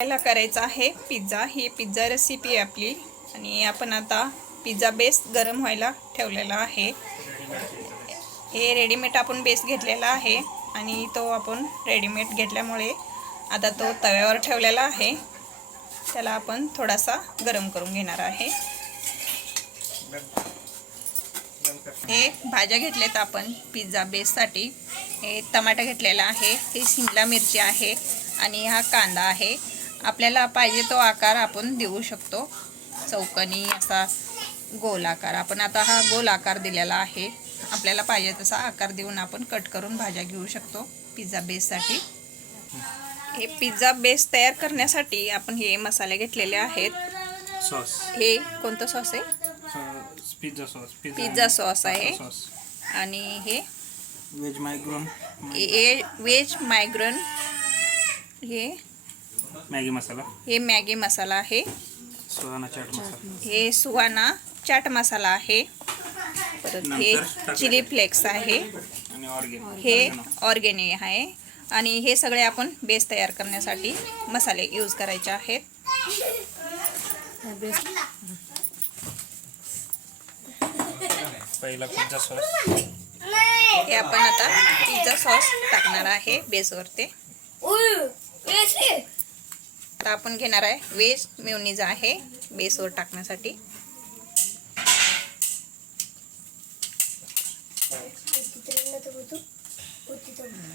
आपल्याला करायचा आहे पिझ्झा। ही पिझ्झा रेसिपी आहे आपली आणि आपण आता पिझ्झा बेस गरम व्हायला ठेवलेला आहे। हे रेडीमेड आपण बेस घेतलेला आहे आणि तो आपण रेडीमेड घेतल्यामुळे आता तो तव्यावर ठेवलेला आहे। त्याला आपण थोडासा गरम करून घेणार आहे। हे भाज्या घेतल्यात आपण पिझ्झा बेससाठी। हे टमाटर घेतलेला आहे, हे शिमला मिरची आहे आणि हा कांदा आहे। आपल्याला पाहिजे तो आकार आपण देऊ शकतो, चौकोनी असा गोल आकार। आपण आता हा गोल आकार दिलेला आहे, आपल्याला पाहिजे तसा आकार देऊन आपण कट करून भाज्या घेऊ शकतो पिझ्झा बेससाठी। हे पिझ्झा बेस तयार करण्यासाठी आपण हे मसाले घेतलेले आहेत। सॉस, हे कोणतं सॉस आहे? पिझ्झा सॉस आहे आणि हे वेज मायग्रन, हे मॅगी मसाला आहे, हे सुहाना चाट मसाला आहे, परत हे चिली फ्लेक्स आहे, हे ऑर्गेनो आहे आणि हे सगळे आपण बेस तयार करण्यासाठी मसाले यूज करायचे आहेत। पहिला पिझ्झा सॉस, हे आपण आता पिझ्झा सॉस टाकणार आहे बेसवरती। आता आपण घेणार आहे वेज मेयोनीज आहे बेसवर टाकण्यासाठी।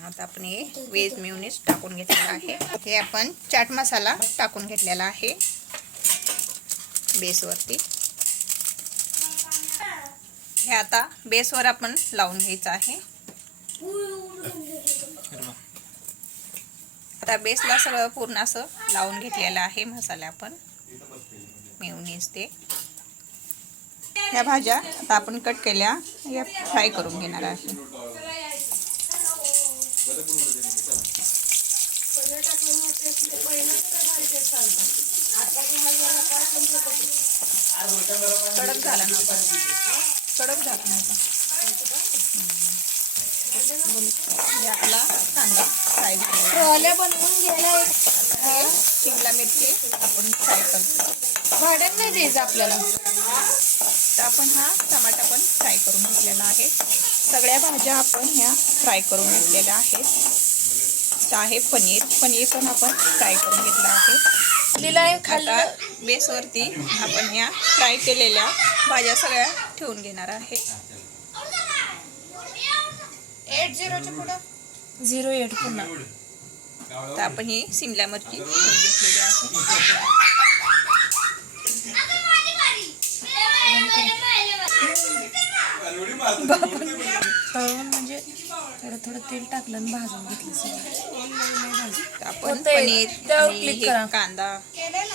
आता आपण हे वेज मेयोनीज टाकून घेतलेला आहे। हे आपण चाट मसाला टाकून घेतलेला आहे बेसवरती। हे आता बेसवर आपण लावून घ्यायचं आहे। आता बेसला सगळं पूर्ण असं लावून घेतलेलं आहे मसाला आपण, मेयोनीज ते। ह्या भाज्या आता आपण कट केल्या, या फ्राय करून घेणार आहे। कडक झाला नव्हता, कडक झाला नव्हता। आपला कांदा फ्राय झाला, बनवून गेला। शिमला मिरची आपण फ्राय करतो, भाड्यात नाही द्यायचं आपल्याला। तर आपण हा टमाटा पण फ्राय करून घेतलेला आहे। सगळ्या भाज्या आपण ह्या फ्राय करून घेतलेल्या आहेत। तर आहे पनीर पण आपण फ्राय करून घेतलं आहे। आता बेसवरती आपण ह्या फ्राय केलेल्या भाज्या सगळ्या ठेवून घेणार आहे। 08 पुन्हा। तर आपण ही शिमला मिरची ठेवून घेतलेली आहे। म्हणजे थोडं थोडं तेल टाकलं आणि भाजून घेतलं सगळं। आपण पनीर आणि हे कांदा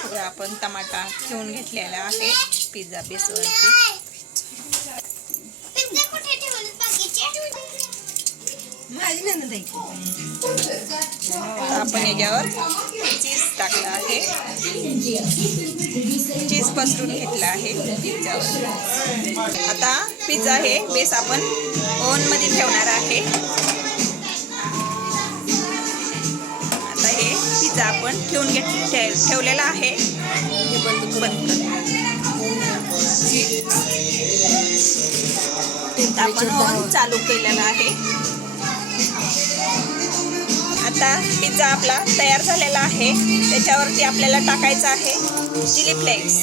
सगळं आपण टमाटा ठेवून घेतलेला आहे पिझ्झा बेसवरती। आपण याच्यावर चीज टाकलं आहे, चीज पसरून घेतलं आहे पिझ्झावर। आता पिझ्झा हे बेस आपण ओव्हन मध्ये ठेवणार आहे। आता हे पिझ्झा आपण ठेवलेला आहे, हे बंद कर। आपण ओव्हन चालू केलेला आहे। आता पिझ्झा आपला तयार झालेला आहे, त्याच्यावरती आपल्याला टाकायचं आहे चिली फ्लेक्स।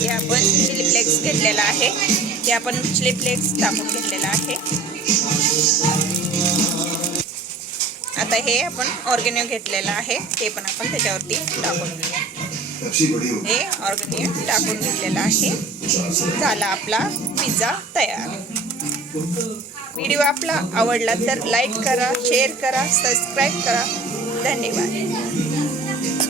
हे आपण चिली फ्लेक्स घेतलेला आहे, ते आपण चिली फ्लेक्स टाकून घेतलेला आहे। आता हे आपण ऑर्गेनो घेतलेलं आहे, ते पण आपण त्याच्यावरती टाकून घेऊया। हे ऑर्गेनो टाकून घेतलेला आहे। झाला आपला पिझ्झा तयार। व्हिडिओ आपला आवडला तर लाईक करा, शेअर करा, सबस्क्राईब करा। धन्यवाद।